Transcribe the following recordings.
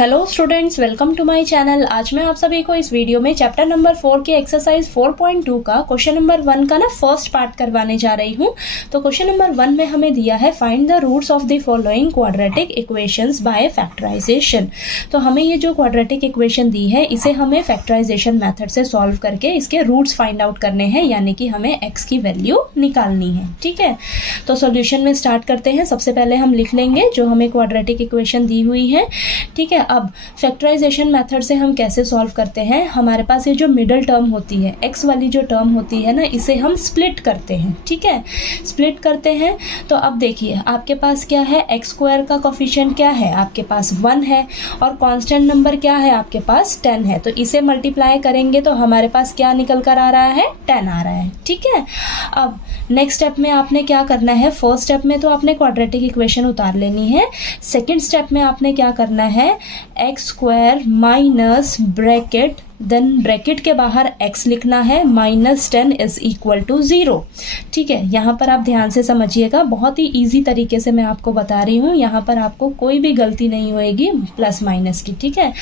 Hello students, welcome to my channel. आज मैं आप सभी को इस वीडियो में चैप्टर नंबर 4 के एक्सरसाइज 4.2 का क्वेश्चन नंबर 1 का फर्स्ट पार्ट करवाने जा रही हूँ। तो क्वेश्चन नंबर 1 में हमें दिया है find the roots of the following quadratic equations by factorisation. तो हमें ये जो क्वाड्रेटिक इक्वेशन दी है इसे हमें फैक्टराइजेशन मेथड से सॉल्व करके इसके रूट्स फाइंड आउट करने हैं, यानी कि हमें एक्स की वैल्यू निकालनी है। ठीक है, तो सॉल्यूशन में स्टार्ट करते हैं। सबसे पहले हम लिख लेंगे जो हमें क्वाड्रेटिक इक्वेशन दी हुई है। ठीक है, अब फैक्टराइजेशन मेथड से हम कैसे सॉल्व करते हैं। हमारे पास ये जो मिडल टर्म होती है, एक्स वाली जो टर्म होती है ना, इसे हम स्प्लिट करते हैं। ठीक है, स्प्लिट करते हैं। तो अब देखिए आपके पास क्या है, एक्स स्क्वायर का कोफिशिएंट क्या है, आपके पास 1 है और कांस्टेंट नंबर क्या है, आपके पास 10 है। तो इसे मल्टीप्लाई करेंगे तो हमारे पास क्या निकल कर आ रहा है, 10 आ रहा है। ठीक है, अब नेक्स्ट स्टेप में आपने क्या करना है, फर्स्ट स्टेप में तो आपने क्वाड्रेटिक इक्वेशन उतार लेनी है। सेकेंड स्टेप में आपने क्या करना है, x square minus bracket, then bracket के बाहर x लिखना है, -10 इज इक्वल टू 0। ठीक है, यहाँ पर आप ध्यान से समझिएगा, बहुत ही इजी तरीके से मैं आपको बता रही हूँ। यहाँ पर आपको कोई भी गलती नहीं होएगी प्लस माइनस की। ठीक है,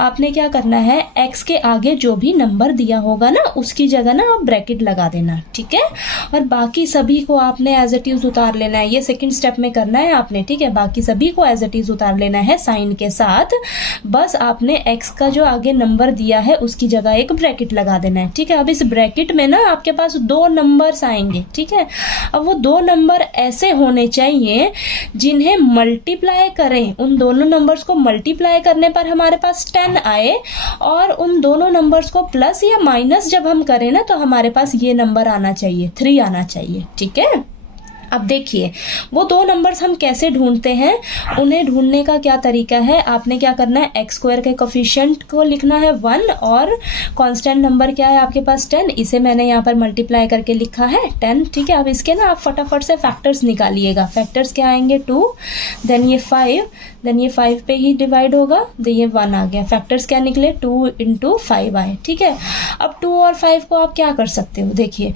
आपने क्या करना है, x के आगे जो भी नंबर दिया होगा ना उसकी जगह ना आप ब्रैकेट लगा देना। ठीक है, और बाकी सभी को आपने एज इट इज उतार लेना है। ये सेकेंड स्टेप में करना है आपने। ठीक है, बाकी सभी को एज इट इज उतार लेना है साइन के साथ। बस आपने x का जो आगे नंबर दिया है उसकी जगह एक ब्रैकेट लगा देना है। ठीक है, अब इस ब्रैकेट में ना आपके पास 2 नंबर्स आएंगे। ठीक है, अब वो 2 नंबर ऐसे होने चाहिए जिन्हें मल्टीप्लाई करें, उन दोनों नंबर्स को मल्टीप्लाई करने पर हमारे पास 10 आए, और उन दोनों नंबर्स को प्लस या माइनस जब हम करें ना तो हमारे पास ये नंबर आना चाहिए, 3 आना चाहिए। ठीक है, अब देखिए वो 2 नंबर्स हम कैसे ढूंढते हैं, उन्हें ढूंढने का क्या तरीका है। आपने क्या करना है, एक्स स्क्वायर के कोफिशिएंट को लिखना है 1 और कांस्टेंट नंबर क्या है आपके पास 10, इसे मैंने यहाँ पर मल्टीप्लाई करके लिखा है 10। ठीक है, अब इसके ना आप फटाफट से फैक्टर्स निकालिएगा। फैक्टर्स क्या आएंगे, 2, देन ये 5, देन ये 5 पे ही डिवाइड होगा, देन ये 1 आ गया। फैक्टर्स क्या निकले, 2 × 5 आए। ठीक है, अब 2 और 5 को आप क्या कर सकते हो, देखिए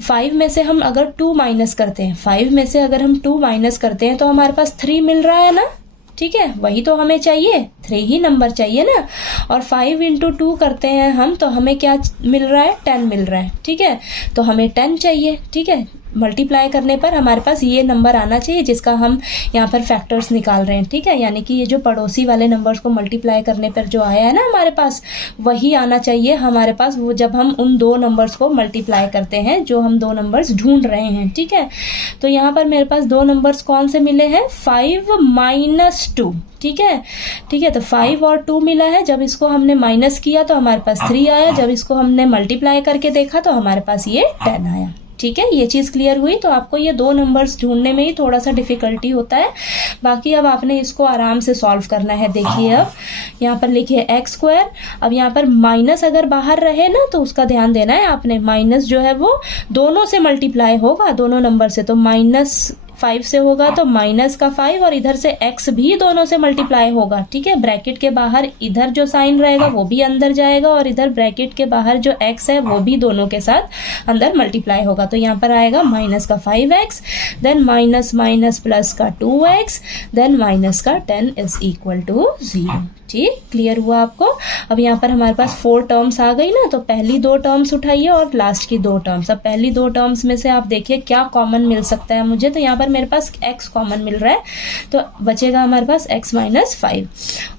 5 में से हम अगर 2 माइनस करते हैं, 5 में से अगर हम 2 माइनस करते हैं तो हमारे पास 3 मिल रहा है ना। ठीक है, वही तो हमें चाहिए, 3 ही नंबर चाहिए ना। और 5 × 2 करते हैं हम तो हमें क्या मिल रहा है, 10 मिल रहा है। ठीक है, तो हमें 10 चाहिए। ठीक है, मल्टीप्लाई करने पर हमारे पास ये नंबर आना चाहिए जिसका हम यहाँ पर फैक्टर्स निकाल रहे हैं। ठीक है, यानी कि ये जो पड़ोसी वाले नंबर्स को मल्टीप्लाई करने पर जो आया है ना हमारे पास, वही आना चाहिए हमारे पास, वो जब हम उन 2 नंबर्स को मल्टीप्लाई करते हैं जो हम 2 नंबर्स ढूंढ रहे हैं। ठीक है, तो यहाँ पर मेरे पास 2 नंबर्स कौन से मिले हैं, 5 - 2। ठीक है, ठीक है, तो 5 और 2 मिला है। जब इसको हमने माइनस किया तो हमारे पास 3 आया, जब इसको हमने मल्टीप्लाई करके देखा तो हमारे पास ये 10 आया। ठीक है, ये चीज़ क्लियर हुई। तो आपको ये 2 नंबर्स ढूंढने में ही थोड़ा सा डिफिकल्टी होता है, बाकी अब आपने इसको आराम से सॉल्व करना है। देखिए अब यहाँ पर लिखिए एक्स स्क्वायर, अब यहाँ पर माइनस अगर बाहर रहे ना तो उसका ध्यान देना है आपने। माइनस जो है वो दोनों से मल्टीप्लाई होगा, दोनों नंबर से, तो -5 से होगा तो माइनस का 5, और इधर से x भी दोनों से मल्टीप्लाई होगा। ठीक है, ब्रैकेट के बाहर इधर जो साइन रहेगा वो भी अंदर जाएगा, और इधर ब्रैकेट के बाहर जो x है वो भी दोनों के साथ अंदर मल्टीप्लाई होगा। तो यहाँ पर आएगा माइनस का 5x, then minus minus plus का 2x, देन माइनस का 10 इज इक्वल टू 0। ठीक, क्लियर हुआ आपको। अब यहाँ पर हमारे पास 4 टर्म्स आ गई ना, तो पहली 2 टर्म्स उठाइए और लास्ट की 2 टर्म्स। अब पहली 2 टर्म्स में से आप देखिए क्या कॉमन मिल सकता है मुझे, तो यहाँ पर मेरे पास x कॉमन मिल रहा है, तो बचेगा हमारे पास x - 5,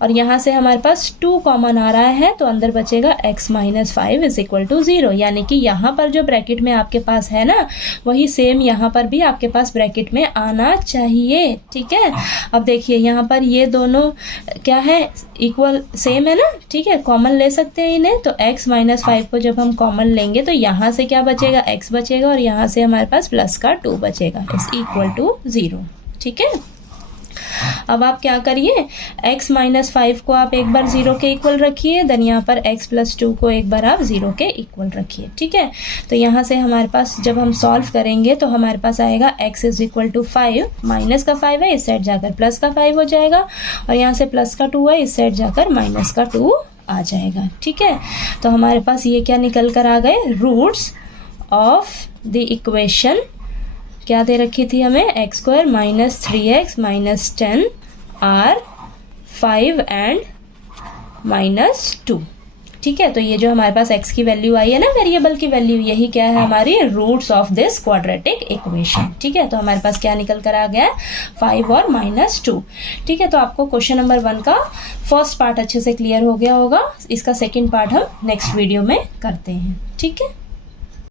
और यहाँ से हमारे पास 2 कॉमन आ रहा है तो अंदर बचेगा x - 5 इज इक्वल टू 0। यानी कि यहाँ पर जो ब्रैकेट में आपके पास है ना, वही सेम यहाँ पर भी आपके पास ब्रैकेट में आना चाहिए। ठीक है, अब देखिए यहाँ पर ये दोनों क्या है, इक्वल सेम है ना। ठीक है, कॉमन ले सकते हैं इन्हें, तो x - 5 को जब हम कॉमन लेंगे तो यहाँ से क्या बचेगा, x बचेगा, और यहाँ से हमारे पास प्लस का 2 बचेगा, इज इक्वल टू 0। ठीक है, अब आप क्या करिए, x - 5 को आप एक बार 0 के इक्वल रखिए, देन यहाँ पर x + 2 को एक बार आप 0 के इक्वल रखिए। ठीक है, तो यहाँ से हमारे पास जब हम सॉल्व करेंगे तो हमारे पास आएगा x is equal to 5, minus का 5 है इस साइड जाकर प्लस का 5 हो जाएगा, और यहाँ से प्लस का 2 है इस साइड जाकर माइनस का 2 आ जाएगा। ठीक है, तो हमारे पास ये क्या निकल कर आ गए, रूट्स ऑफ द इक्वेशन क्या दे रखी थी हमें, x² - 3x - 10 आर 5 and -2। ठीक है, तो ये जो हमारे पास x की वैल्यू आई है ना, वेरिएबल की वैल्यू, यही क्या है हमारी roots of this quadratic equation. ठीक है, तो हमारे पास क्या निकल कर आ गया है 5 और -2। ठीक है, तो आपको क्वेश्चन नंबर 1 का फर्स्ट पार्ट अच्छे से क्लियर हो गया होगा। इसका सेकंड पार्ट हम नेक्स्ट वीडियो में करते हैं। ठीक है।